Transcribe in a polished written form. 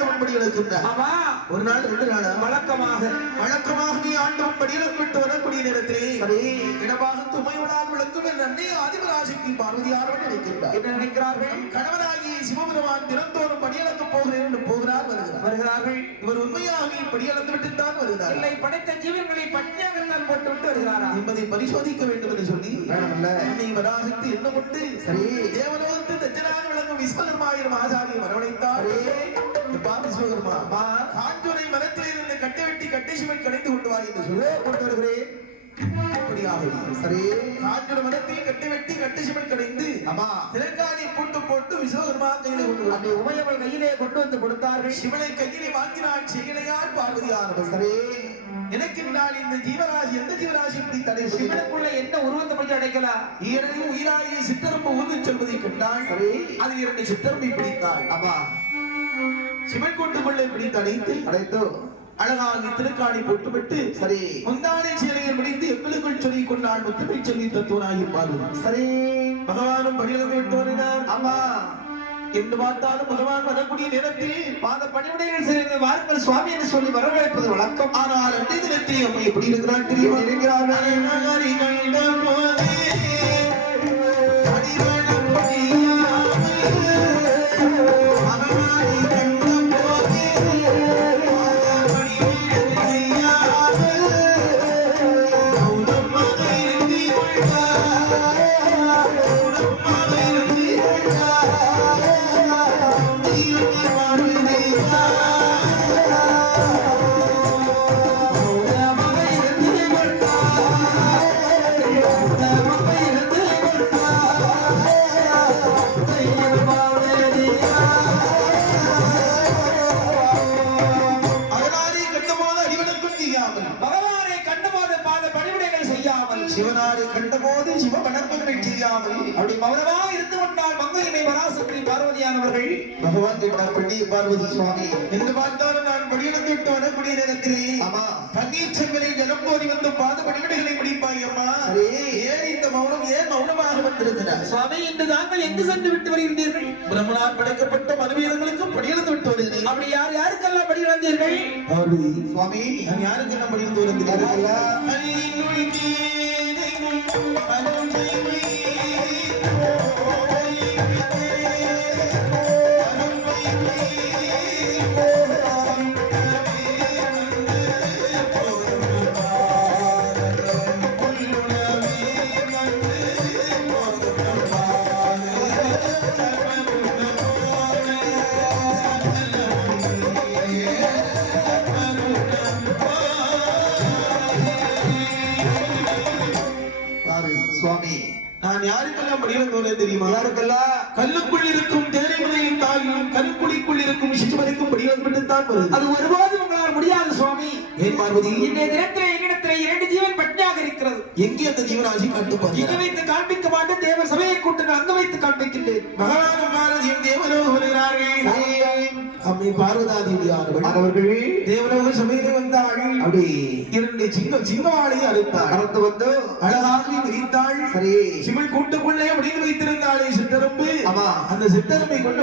ஆண்டவன் படி எழுக்கின்றார். ஆமா, ஒரு நாள் 2 நாள் வழக்கமாக நீ ஆண்டவன் படி விட்டு வரக்கூடிய நேரத்திலே சரி இடமாக துமையுடால் விளக்கும் என் அன்னை ஆதிபராசக்தி பார்வதியானவன் நினைக்கின்றார். என்ன நினைக்கிறார்கள்? கணவனாகி சிவபெருமான் திறந்தோறும் படியளக்க போகிறேன் என்று வருகிறார்கள். இவர் உண்மையாக படியளந்து விட்டுத்தான் வருகிறார். இல்லை, படைத்த ஜீவன்களை பட்டினியாகத்தான் போட்டு வருகிறாரா என்பதை பரிசோதிக்க வேண்டும் என்று சொல்லி அன்னை வராசக்தி என்ன கொண்டு சரி தேவலோகத்து தச்சனாக விளங்கும் விஸ்வகர்மாயிரம் ஆசாரியை வரவழைத்தார். விஸ்வகர்மா காஞ்சூரை மரத்தில் இருந்து கட்டை வெட்டி கட்டை சிவன் கடைந்து கொண்டு வா என்று சொல்ல கொண்டு வருகிறேன். சரி காஞ்சூர மரத்தில் கட்டை வெட்டி கட்டை சிவன் கடைந்து திரைக்காணி போட்டு விஸ்வகர்மா கையிலே கொண்டு அந்த உமையவள் கையிலே கொண்டு வந்து கொடுத்தார்கள். சிவனை கையிலே வாங்கினான் செய்களையால் பார்வதியானவர். சரி எனக்கு இந்த ஜீவராசி எந்த ஜீவராசி இப்படி தடை சிவனுக்குள்ள எந்த உருவத்தை பற்றி அடைக்கலாம்? ஈரனையும் உயிராகிய சிற்றரம்பு உருது சொல்வதை கண்டாள். சரி அதில் 2 சிற்றரம்பை பிடித்தாள். அப்பா சிவன் கொண்டுக்குள்ளே பிடித்து அடைத்து அழகாகி திருக்காணி போட்டுவிட்டு சரி முந்தானை சிலையை முடிந்து எங்களுக்குள் சொல்லி கொண்டாள். முத்துமை சொல்லி தத்துவனாகி பார்வதி. சரி பகவானும் படியிலிருந்து விட்டு வருகிறார். ஆமா என்று பார்த்தாலும் பகவான் வரக்கூடிய நேரத்தில் பாத பணிவிடைகள் செய்து வாருங்கள் சுவாமி என்று சொல்லி வரவழைப்பது வழக்கம். ஆனால் அன்றைய தினத்தில் அம்மா எப்படி இருக்கிறார் தெரியுமா? சிவனாரை கண்டபோது சிவ வணக்கங்கள் செய்யாமல் அப்படி மௌனமாக இருந்து கொண்டால் மங்கையினை வராசக்தி பார்வதியானவர்கள் பகவான் கேட்டார். பெண்ணி பார்வதி சுவாமி என்று பார்த்தாலும் நான் படியெடுத்து விட்டு வரக்கூடிய நேரத்திலே ஆமா கண்ணீர் செங்கலை ஜலம் போதி வந்து பாத பணிவிடைகளை முடிப்பாய் அம்மா. ஏன் இந்த மௌனம், ஏன் மௌனமாக வந்திருக்கிறார் சுவாமி? இன்று தாங்கள் எங்கு சென்று விட்டு வருகின்றீர்கள்? பிரம்மனால் படைக்கப்பட்ட மனவீரங்களுக்கும் படியெடுத்து விட்டு வருகிறேன். அப்படி யாருக்கெல்லாம் படி இழந்தீர்கள்? பார்வதி சுவாமி நான் யாருக்கெல்லாம் படியெடுத்து வருகிறேன்? சுவாமி நான் யாருக்கெல்லாம் படியில தெரியுமா? யாருக்கெல்லாம்? கல்லுக்குள் இருக்கும் தேனைமலையின் தாயும் கருக்குழிக்குள் இருக்கும் சிற்றுமலைக்கும் படியில்தான் வருது. அது ஒருபோது உங்களால் முடியாது சுவாமி. ஏன் பார்வதி? இன்றைய தினத்திலே என்னிடத்திலே 2 ஜீவன் பட்டினியாக இருக்கிறது. எங்கே அந்த ஜீவராசி காட்டுப்பார்? இங்கு வைத்து காண்பிக்க மாட்டேன். தேவர் சபையை கூட்டுங்கள், அங்கு வைத்து காண்பிக்கின்றேன். மகாராஜன் தேவலோகம் வருகிறார்கள். அம்மை பார்வதாதேவியானவர்கள் அவர்கள் தேவலோக சபையிலே வந்தார்கள். அப்படி 2 சிங்கவாளை அறுத்து வந்து அழகாக விரித்தாள். சரி சிவன் கூட்டுக்குள்ளே முடிந்து வைத்திருந்தாளே சிற்றரம்பு. அந்த சிற்றரம்பை கொண்டு